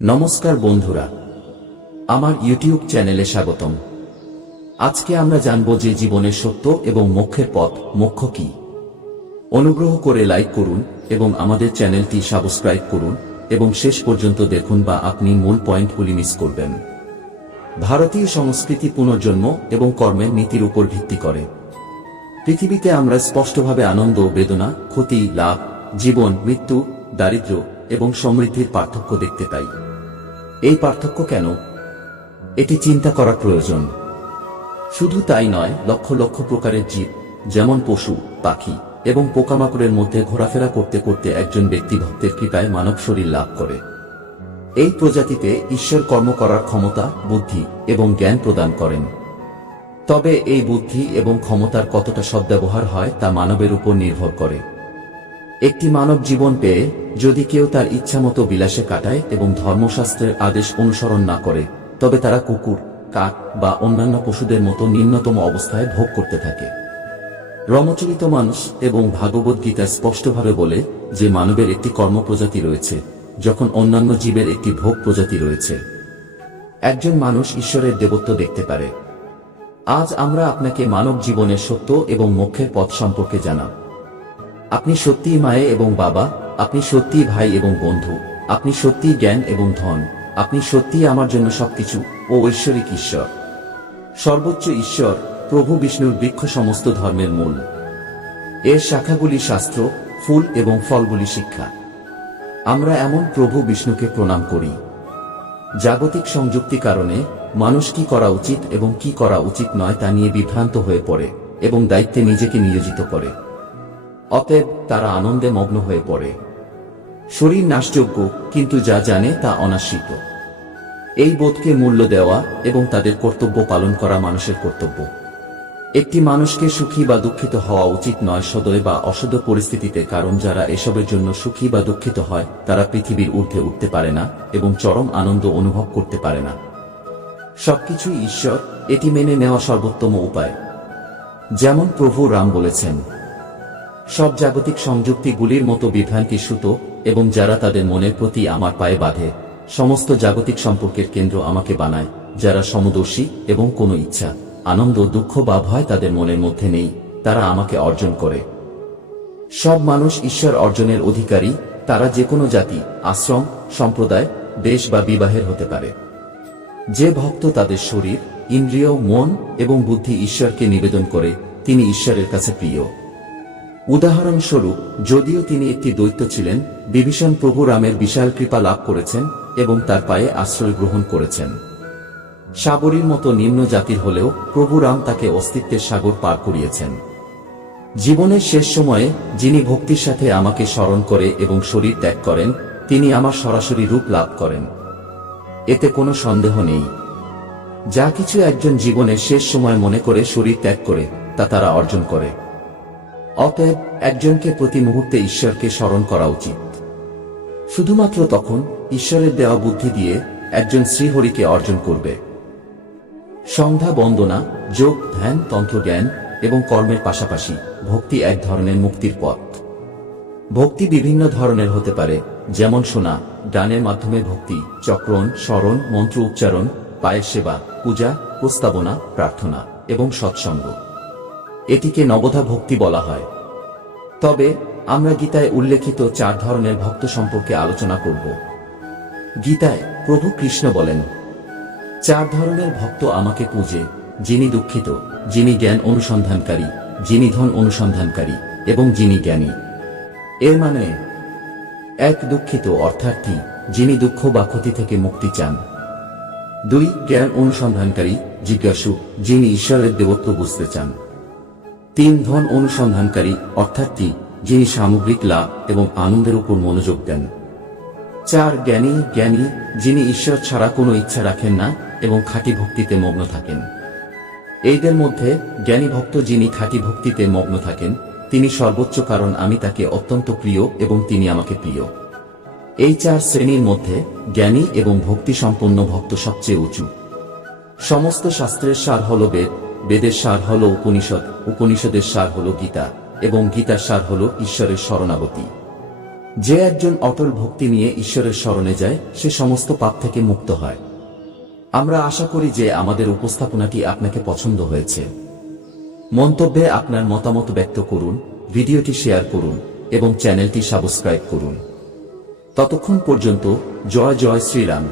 নমস্কার বন্ধুরা, আমার ইউটিউব চ্যানেলে স্বাগতম। আজকে আমরা জানব যে জীবনের সত্য এবং মোক্ষের পথ, মোক্ষ কি। অনুগ্রহ করে লাইক করুন এবং আমাদের চ্যানেলটি সাবস্ক্রাইব করুন এবং শেষ পর্যন্ত দেখুন বা আপনি মূল পয়েন্টগুলি মিস করবেন। ভারতীয় সংস্কৃতি পুনর্জন্ম এবং কর্মের নীতির উপর ভিত্তি করে। পৃথিবীতে আমরা স্পষ্টভাবে আনন্দ, বেদনা, ক্ষতি, লাভ, জীবন, মৃত্যু, দারিদ্র্য এবং সমৃদ্ধির পার্থক্য দেখতে পাই। এই পার্থক্য কেন? এটি চিন্তা করা প্রয়োজন। শুধু তাই নয়, লক্ষ লক্ষ প্রকারের জীব, যেমন পশু, পাখি এবং পোকামাকড়ের মধ্যে ঘোরাফেরা করতে করতে একজন ব্যক্তি ভক্তের কৃপায় মানব শরীর লাভ করে। এই প্রজাতিতে ঈশ্বর কর্ম করার ক্ষমতা, বুদ্ধি এবং জ্ঞান প্রদান করেন। তবে এই বুদ্ধি এবং ক্ষমতার কতটা সদ্ব্যবহার হয় তা মানবের উপর নির্ভর করে। একটি মানব জীবন পেয়ে যদি কেউ তার ইচ্ছামতো বিলাসে কাটায় এবং ধর্মশাস্ত্রের আদেশ অনুসরণ না করে, তবে তারা কুকুর, কাক বা অন্যান্য পশুদের মতো নিম্নতম অবস্থায় ভোগ করতে থাকে। রামচরিতমানস এবং ভাগবত গীতা স্পষ্টভাবে বলে যে মানবের একটি কর্ম প্রজাতি রয়েছে, যখন অন্যান্য জীবের একটি ভোগ প্রজাতি রয়েছে। একজন মানুষ ঈশ্বরের দেবত্ব দেখতে পারে। আজ আমরা আপনাকে মানব জীবনের সত্য এবং মোক্ষের পথ সম্পর্কে জানাব। আপনি সত্যিই মায়ে এবং বাবা, আপনি সত্যিই ভাই এবং বন্ধু, আপনি সত্যিই জ্ঞান এবং ধন, আপনি সত্যিই আমার জন্য সবকিছু ও ঐশ্বরিক ঈশ্বর। সর্বোচ্চ ঈশ্বর প্রভু বিষ্ণুর বৃক্ষ সমস্ত ধর্মের মূল। এর শাখাগুলি শাস্ত্র, ফুল এবং ফলগুলি শিক্ষা। আমরা এমন প্রভু বিষ্ণুকে প্রণাম করি। জাগতিক সংযুক্তি কারণে মানুষ কি করা উচিত এবং কি করা উচিত নয় তা নিয়ে বিভ্রান্ত হয়ে পড়ে এবং দায়িত্বে নিজেকে নিয়োজিত করে। অতএব তারা আনন্দে মগ্ন হয়ে পড়ে। শরীর নাশযোগ্য, কিন্তু যা জানে তা অনাশ্রিত। এই বোধকে মূল্য দেওয়া এবং তাদের কর্তব্য পালন করা মানুষের কর্তব্য। একটি মানুষকে সুখী বা দুঃখিত হওয়া উচিত নয় সদয় বা অসদয় পরিস্থিতিতে, কারণ যারা এসবের জন্য সুখী বা দুঃখিত হয় তারা পৃথিবীর ঊর্ধ্বে উঠতে পারে না এবং চরম আনন্দ অনুভব করতে পারে না। সবকিছুই ঈশ্বর, এটি মেনে নেওয়া সর্বোত্তম উপায়। যেমন প্রভু রাম বলেছেন, সব জাগতিক সংযুক্তিগুলির মতো বিভ্রান্তি সুতো, এবং যারা তাদের মনের প্রতি আমার পায়ে বাঁধে, সমস্ত জাগতিক সম্পর্কের কেন্দ্র আমাকে বানায়। যারা সমদর্শী এবং কোনো ইচ্ছা, আনন্দ, দুঃখ বা ভয় তাদের মনের মধ্যে নেই, তারা আমাকে অর্জন করে। সব মানুষ ঈশ্বর অর্জনের অধিকারী, তারা যে কোনো জাতি, আশ্রম, সম্প্রদায়, দেশ বা বিবাহের হতে পারে। যে ভক্ত তাদের শরীর, ইন্দ্রিয়, মন এবং বুদ্ধি ঈশ্বরকে নিবেদন করে, তিনি ঈশ্বরের কাছে প্রিয়। উদাহরণস্বরূপ, যদিও তিনি একটি দৈত্য ছিলেন, বিভীষণ প্রভু রামের বিশাল কৃপা লাভ করেছেন এবং তার পায়ে আশ্রয় গ্রহণ করেছেন। সাগরীর মতো নিম্ন জাতির হলেও প্রভু রাম তাকে অস্তিত্বের সাগর পার করিয়েছেন। জীবনের শেষ সময়ে যিনি ভক্তির সাথে আমাকে স্মরণ করে এবং শরীর ত্যাগ করেন, তিনি আমার সরাসরি রূপ লাভ করেন। এতে কোনো সন্দেহ নেই। যা কিছু একজন জীবনের শেষ সময় মনে করে শরীর ত্যাগ করে, তা তারা অর্জন করে। অতএব একজনকে প্রতি মুহূর্তে ঈশ্বরকে স্মরণ করা উচিত। শুধুমাত্র তখন ঈশ্বরের দেওয়া বুদ্ধি দিয়ে একজন শ্রীহরিকে অর্জন করবে। সন্ধ্যা বন্দনা, যোগ, ধ্যান, তন্ত্রজ্ঞান এবং কর্মের পাশাপাশি ভক্তি এক ধরনের মুক্তির পথ। ভক্তি বিভিন্ন ধরনের হতে পারে, যেমন শোনা, গানের মাধ্যমে ভক্তি, চক্রণ, স্মরণ, মন্ত্র উচ্চারণ, পায়ের সেবা, পূজা, প্রস্তাবনা, প্রার্থনা এবং সৎসঙ্গ। এটিকে নবধা ভক্তি বলা হয়। তবে আমরা গীতায় উল্লেখিত 4 ধরনের ভক্ত সম্পর্কে আলোচনা করব। গীতায় প্রভু কৃষ্ণ বলেন, 4 ধরনের ভক্ত আমাকে পূজে: যিনি দুঃখিত, যিনি জ্ঞান অনুসন্ধানকারী, যিনি ধন অনুসন্ধানকারী এবং যিনি জ্ঞানী। এর মানে, 1 দুঃখিত অর্থার্থী, যিনি দুঃখ বা ক্ষতি থেকে মুক্তি চান। 2 জ্ঞান অনুসন্ধানকারী, জিজ্ঞাসু, যিনি ঈশ্বরের দেবত্ব বুঝতে চান। 3 ধন অনুসন্ধানকারী অর্থার্থী, যিনি সামগ্রিক লাভ এবং আনন্দের উপর মনোযোগ দেন। 4 জ্ঞানী, যিনি ঈশ্বর ছাড়া কোনো ইচ্ছা রাখেন না এবং খাঁটি ভক্তিতে মগ্ন থাকেন। এইদের মধ্যে জ্ঞানী ভক্ত যিনি খাঁটি ভক্তিতে মগ্ন থাকেন, তিনি সর্বোচ্চ, কারণ আমি তাকে অত্যন্ত প্রিয় এবং তিনি আমাকে প্রিয়। এই 4 শ্রেণীর মধ্যে জ্ঞানী এবং ভক্তি সম্পন্ন ভক্ত সবচেয়ে উঁচু। সমস্ত শাস্ত্রের সার হল বেদ, বেদের সার হল উপনিষদ, উপনিষদের সার হল গীতা এবং গীতার সার হল ঈশ্বরের শরণাগতি। যে একজন অটল ভক্তি নিয়ে ঈশ্বরের শরণে যায় সে সমস্ত পাপ থেকে মুক্ত হয়। আমরা আশা করি যে আমাদের উপস্থাপনাটি আপনাকে পছন্দ হয়েছে। মন্তব্যে আপনার মতামত ব্যক্ত করুন, ভিডিওটি শেয়ার করুন এবং চ্যানেলটি সাবস্ক্রাইব করুন। ততক্ষণ পর্যন্ত জয় জয় শ্রীরাম।